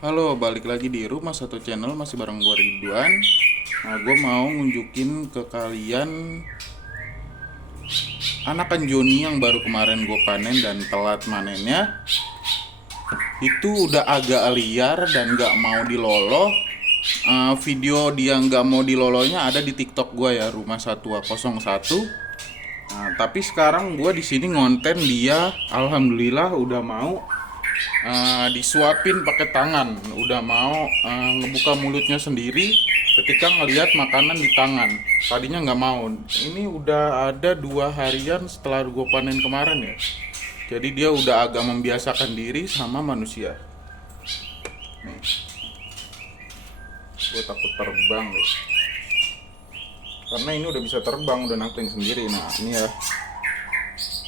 Halo, balik lagi di Rumah Satu Channel, masih bareng gue Ridwan. Nah, gue mau nunjukin ke kalian anakan Joni yang baru kemarin gue panen dan telat manennya. Itu udah agak liar dan gak mau diloloh. Video dia gak mau dilolohnya ada di TikTok gue ya, Rumah 101. Nah, tapi sekarang gue di sini ngonten dia, alhamdulillah udah mau disuapin pakai tangan, udah mau ngebuka mulutnya sendiri ketika ngelihat makanan di tangan. Tadinya nggak mau. Ini udah ada 2 harian setelah gue panen kemarin ya. Jadi dia udah agak membiasakan diri sama manusia. Nih, gue takut terbang deh. Karena ini udah bisa terbang, udah naklin sendiri. Nah ini ya.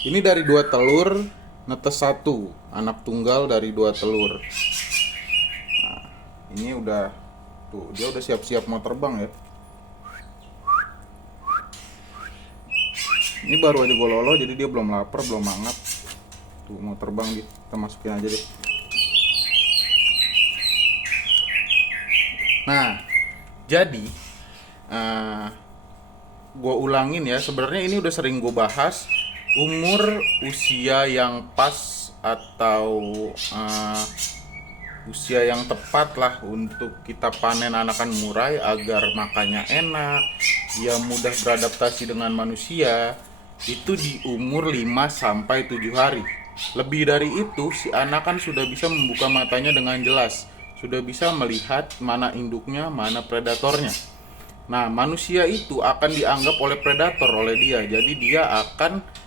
Ini dari 2 telur netes 1, anak tunggal dari 2 telur. Nah, ini udah tuh, dia udah siap-siap mau terbang ya. Ini baru aja gue lolo, jadi dia belum lapar, belum hangat. Tuh mau terbang gitu, kita masukin aja deh. Nah, jadi gue ulangin ya, sebenarnya ini udah sering gue bahas. Usia yang pas atau usia yang tepat lah untuk kita panen anakan murai agar makannya enak, dia mudah beradaptasi dengan manusia, itu di umur 5 sampai 7 hari. Lebih dari itu, si anakan sudah bisa membuka matanya dengan jelas, sudah bisa melihat mana induknya, mana predatornya. Nah, manusia itu akan dianggap oleh predator oleh dia. Jadi dia akan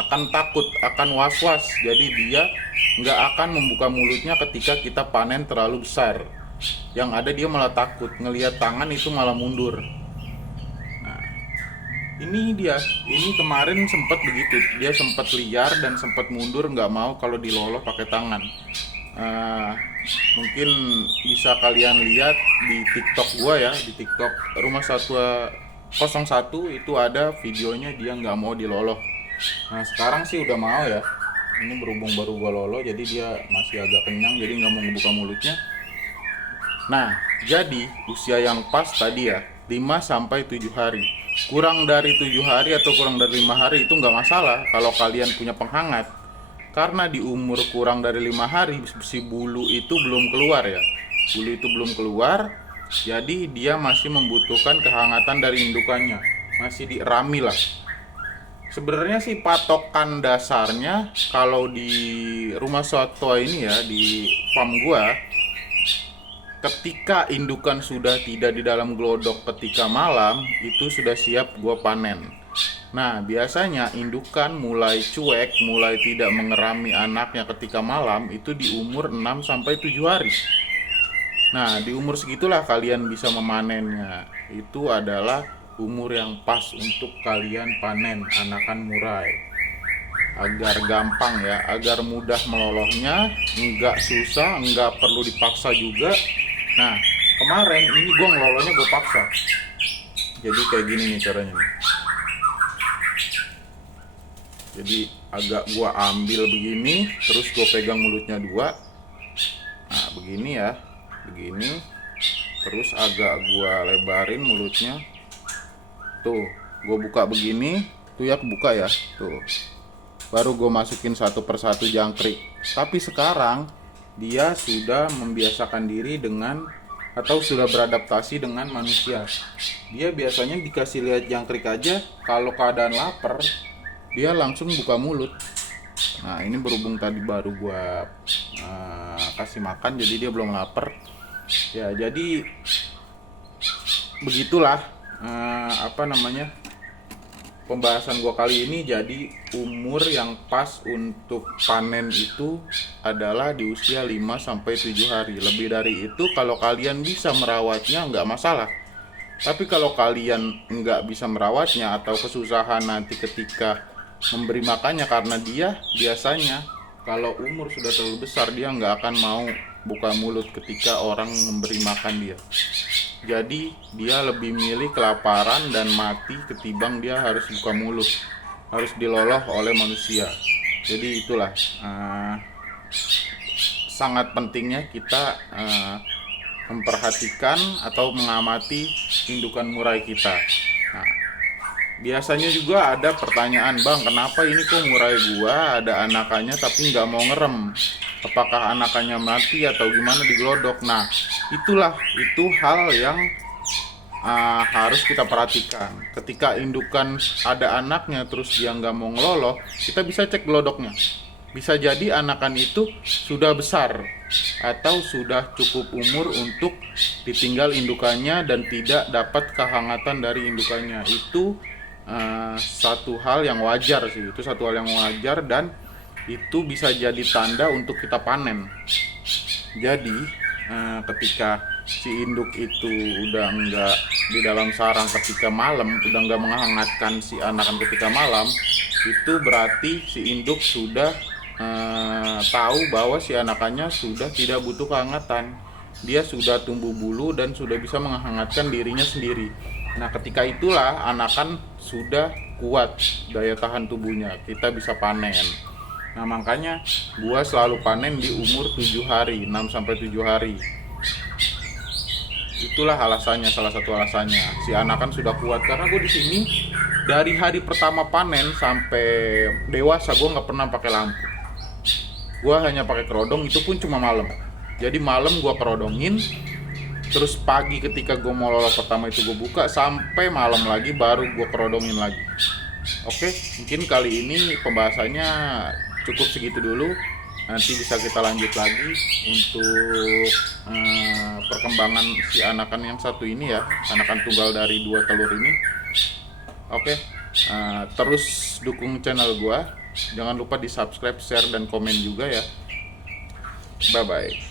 akan takut, akan was-was. Jadi dia nggak akan membuka mulutnya ketika kita panen terlalu besar. Yang ada dia malah takut, ngelihat tangan itu malah mundur. Nah, ini dia. Ini kemarin sempat begitu. Dia sempat liar dan sempat mundur, nggak mau kalau diloloh pakai tangan. Uh, Mungkin bisa kalian lihat di TikTok gua ya, di TikTok Rumah 101 itu ada videonya dia nggak mau diloloh. Nah sekarang sih udah mau ya. Ini berhubung baru gua lolo, jadi dia masih agak kenyang, jadi nggak mau ngebuka mulutnya. Nah, jadi usia yang pas tadi ya 5 sampai 7 hari. Kurang dari 7 hari atau kurang dari 5 hari itu nggak masalah kalau kalian punya penghangat. Karena di umur kurang dari 5 hari si bulu itu belum keluar ya. Bulu itu belum keluar, jadi dia masih membutuhkan kehangatan dari indukannya. Masih dirami lah. Sebenarnya sih patokan dasarnya kalau di rumah soto ini ya, di farm gua, ketika indukan sudah tidak di dalam glodok ketika malam, itu sudah siap gua panen. Nah, biasanya indukan mulai cuek, mulai tidak mengerami anaknya ketika malam itu di umur 6 sampai 7 hari. Nah, di umur segitulah kalian bisa memanennya. Itu adalah umur yang pas untuk kalian panen anakan murai. Agar gampang ya, agar mudah melolohnya, nggak susah, nggak perlu dipaksa juga. Nah, kemarin ini gue ngelolonya gue paksa. Jadi kayak gini nih caranya nih. Jadi agak gue ambil begini, terus gue pegang mulutnya 2. Nah, begini ya, begini. Terus agak gue lebarin mulutnya. Tuh, gue buka begini, tuh ya kebuka ya, tuh. Baru gue masukin satu persatu jangkrik. Tapi sekarang dia sudah membiasakan diri dengan atau sudah beradaptasi dengan manusia. Dia biasanya dikasih lihat jangkrik aja, kalau keadaan lapar dia langsung buka mulut. Nah ini berhubung tadi baru gue kasih makan, jadi dia belum lapar. Ya jadi begitulah pembahasan gue kali ini. Jadi umur yang pas untuk panen itu adalah di usia 5 sampai 7 hari. Lebih dari itu kalau kalian bisa merawatnya nggak masalah. Tapi kalau kalian nggak bisa merawatnya atau kesusahan nanti ketika memberi makannya, karena dia biasanya kalau umur sudah terlalu besar dia nggak akan mau buka mulut ketika orang memberi makan dia. Jadi dia lebih milih kelaparan dan mati ketimbang dia harus buka mulut, harus diloloh oleh manusia. Jadi itulah sangat pentingnya kita memperhatikan atau mengamati indukan murai kita. Nah, biasanya juga ada pertanyaan, bang, kenapa ini kok murai gua ada anakannya tapi nggak mau ngerem? Apakah anakannya mati atau gimana digelodok? Nah, itu hal yang harus kita perhatikan. Ketika indukan ada anaknya terus dia nggak mau ngeloloh, kita bisa cek gelodoknya. Bisa jadi anakan itu sudah besar atau sudah cukup umur untuk ditinggal indukannya dan tidak dapat kehangatan dari indukannya. Itu satu hal yang wajar sih. Itu satu hal yang wajar dan itu bisa jadi tanda untuk kita panen. Jadi ketika si induk itu udah enggak di dalam sarang ketika malam, udah enggak menghangatkan si anakan ketika malam, itu berarti si induk sudah tahu bahwa si anakannya sudah tidak butuh kehangatan. Dia sudah tumbuh bulu dan sudah bisa menghangatkan dirinya sendiri. Nah, ketika itulah anakan sudah kuat daya tahan tubuhnya, kita bisa panen. Nah, makanya gua selalu panen di umur 7 hari, 6 sampai 7 hari. Itulah alasannya, salah satu alasannya. Si anakan sudah kuat karena gue di sini dari hari pertama panen sampai dewasa gue nggak pernah pakai lampu. Gue hanya pakai kerodong, itu pun cuma malam. Jadi malam gue kerodongin, terus pagi ketika gue mau lolos pertama itu gue buka, sampai malam lagi baru gue kerodongin lagi. Oke, mungkin kali ini pembahasannya cukup segitu dulu. Nanti bisa kita lanjut lagi untuk perkembangan si anakan yang satu ini ya, anakan tunggal dari 2 telur ini. Oke, terus dukung channel gua. Jangan lupa di subscribe, share, dan komen juga ya. Bye bye.